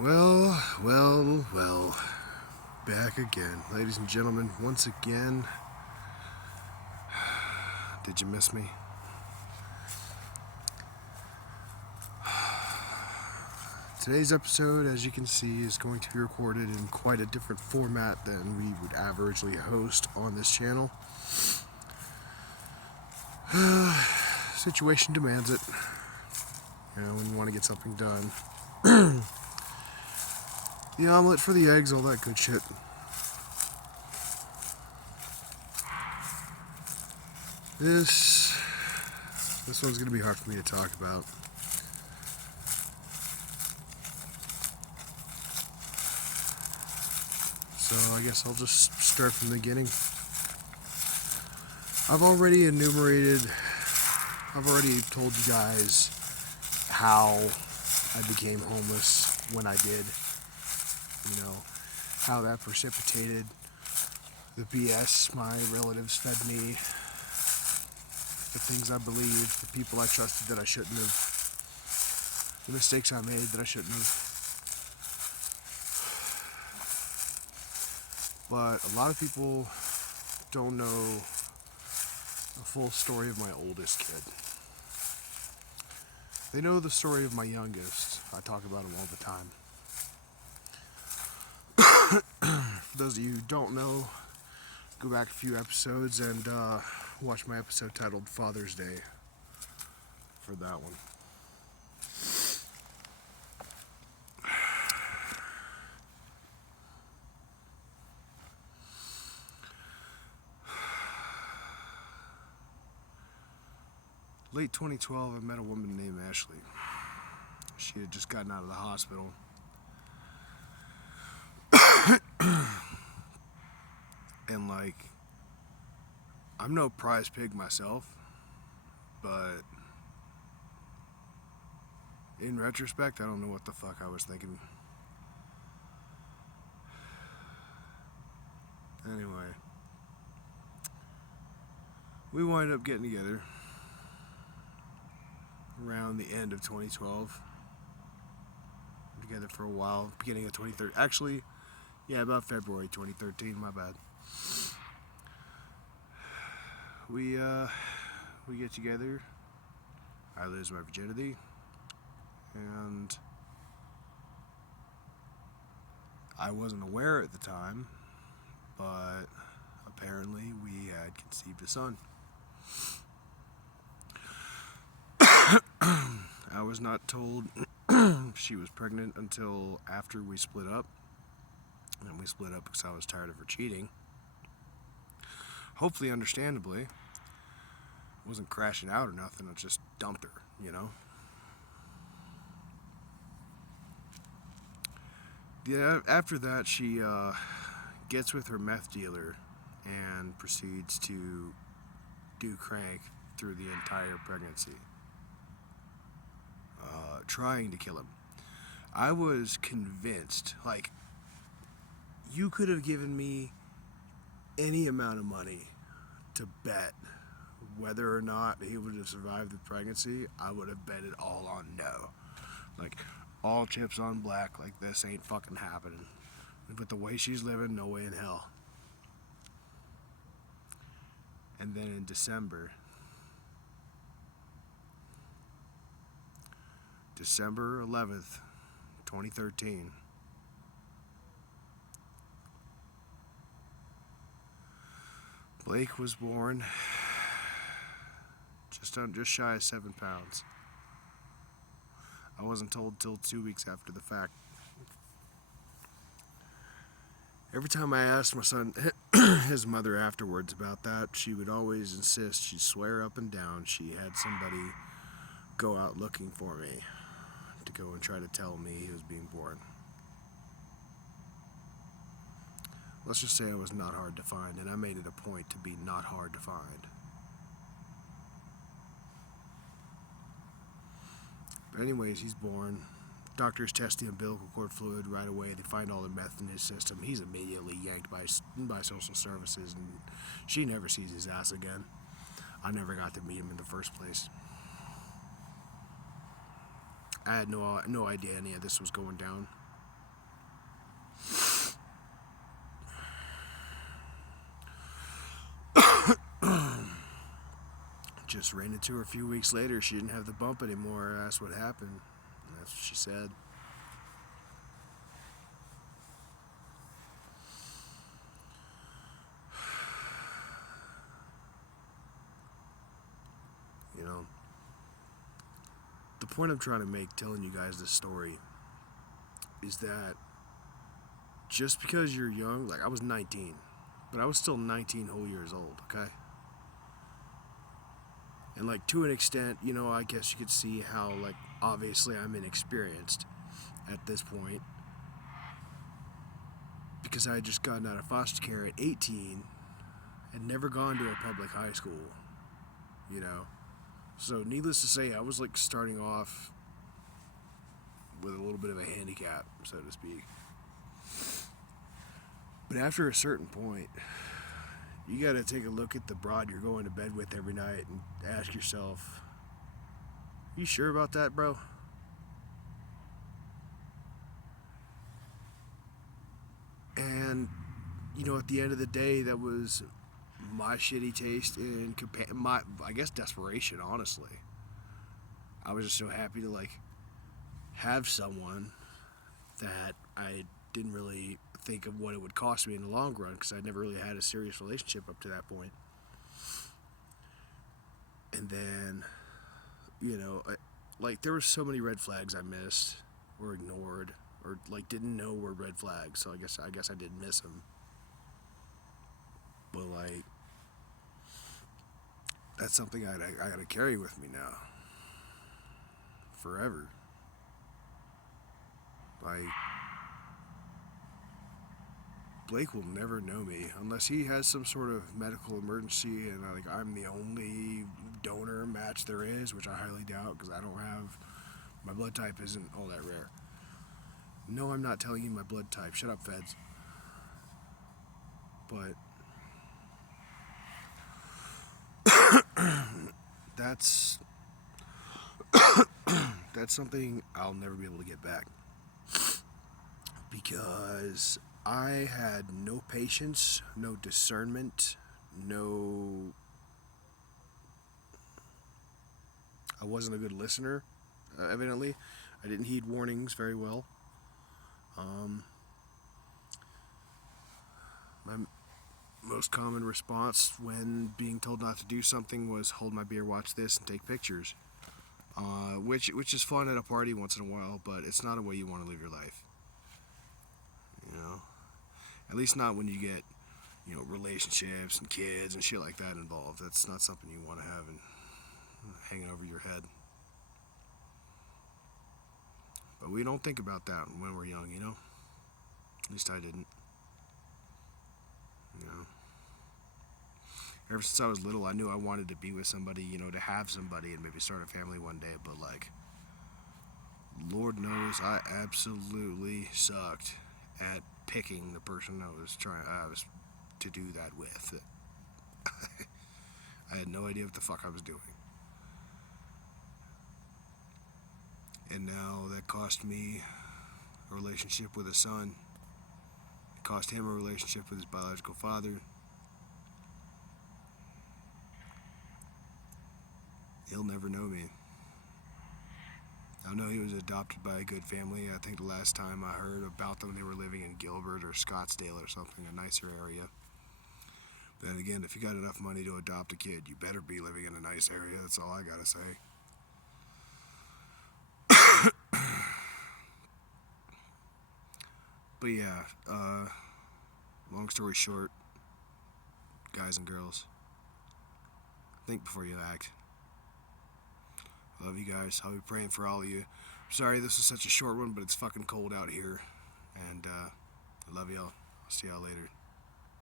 Well, back again. Ladies and gentlemen, once again. Did you miss me? Today's episode, as you can see, is going to be recorded in quite a different format than we would averagely host on this channel. Situation demands it. You know, when you want to get something done. The omelet for the eggs, all that good shit. This one's going to be hard for me to talk about. So I guess I'll just start from the beginning. I've already told you guys how I became homeless when I did. You know, how that precipitated the BS my relatives fed me, the things I believed, the people I trusted that I shouldn't have, the mistakes I made that I shouldn't have. But a lot of people don't know the full story of my oldest kid. They know the story of my youngest. I talk about him all the time. For those of you who don't know, go back a few episodes and watch my episode titled Father's Day for that one. Late 2012, I met a woman named Ashley. She had just gotten out of the hospital. And I'm no prize pig myself, but in retrospect, I don't know what the fuck I was thinking. Anyway, we wind up getting together around the end of 2012. Together for a while, beginning of 2013. Actually, yeah, about February 2013, my bad. We get together. I lose my virginity, and I wasn't aware at the time, but apparently we had conceived a son. I was not told she was pregnant until after we split up. And we split up because I was tired of her cheating. Hopefully, understandably. Wasn't crashing out or nothing, I just dumped her, you know? Yeah, after that, she gets with her meth dealer and proceeds to do crank through the entire pregnancy. Trying to kill him. I was convinced, you could have given me any amount of money to bet whether or not he would have survived the pregnancy. I would have bet it all on no. All chips on black, this ain't fucking happening. But the way she's living, no way in hell. And then in December 11th, 2013, Blake was born, just shy of 7 pounds. I wasn't told till 2 weeks after the fact. Every time I asked my son, his mother afterwards about that, she would always insist, she'd swear up and down she had somebody go out looking for me to go and try to tell me he was being born. Let's just say I was not hard to find, and I made it a point to be not hard to find. But anyways, he's born. Doctors test the umbilical cord fluid right away. They find all the meth in his system. He's immediately yanked by social services, and she never sees his ass again. I never got to meet him in the first place. I had no idea any of this was going down. just ran into her a few weeks later. She didn't have the bump anymore. I asked what happened. And that's what she said. You know, the point I'm trying to make telling you guys this story is that just because you're young, like I was 19, but I was still 19 whole years old, okay? And like to an extent, you know, I guess you could see how like obviously I'm inexperienced at this point because I had just gotten out of foster care at 18 and never gone to a public high school, you know? So needless to say, I was like starting off with a little bit of a handicap, so to speak. But after a certain point, you gotta take a look at the broad you're going to bed with every night and ask yourself, you sure about that, bro? And, you know, at the end of the day, that was my shitty taste in my, I guess, desperation, honestly. I was just so happy to, like, have someone that I didn't really think of what it would cost me in the long run because I'd never really had a serious relationship up to that point. And then, you know, like, there were so many red flags I missed or ignored or, like, didn't know were red flags, so I guess I did miss them. But, like, that's something I gotta carry with me now. Forever. Like, Blake will never know me unless he has some sort of medical emergency and like I'm the only donor match there is, which I highly doubt because I don't have, my blood type isn't all that rare. No, I'm not telling you my blood type. Shut up, feds. But that's something I'll never be able to get back because I had no patience, no discernment, I wasn't a good listener, evidently. I didn't heed warnings very well. My most common response when being told not to do something was hold my beer, watch this, and take pictures. Which is fun at a party once in a while, but it's not a way you want to live your life. You know? At least not when you get, you know, relationships and kids and shit like that involved. That's not something you want to have hanging over your head. But we don't think about that when we're young, you know? At least I didn't. You know? Ever since I was little, I knew I wanted to be with somebody, you know, to have somebody and maybe start a family one day, but like, Lord knows I absolutely sucked at picking the person I was to do that with. I had no idea what the fuck I was doing. And now that cost me a relationship with a son. It cost him a relationship with his biological father. He'll never know me. I know he was adopted by a good family. I think the last time I heard about them, they were living in Gilbert or Scottsdale or something, a nicer area. But then again, if you got enough money to adopt a kid, you better be living in a nice area. That's all I gotta say. But yeah, long story short, guys and girls, think before you act. I love you guys. I'll be praying for all of you. Sorry this is such a short one, but it's fucking cold out here. And I love y'all. I'll see y'all later.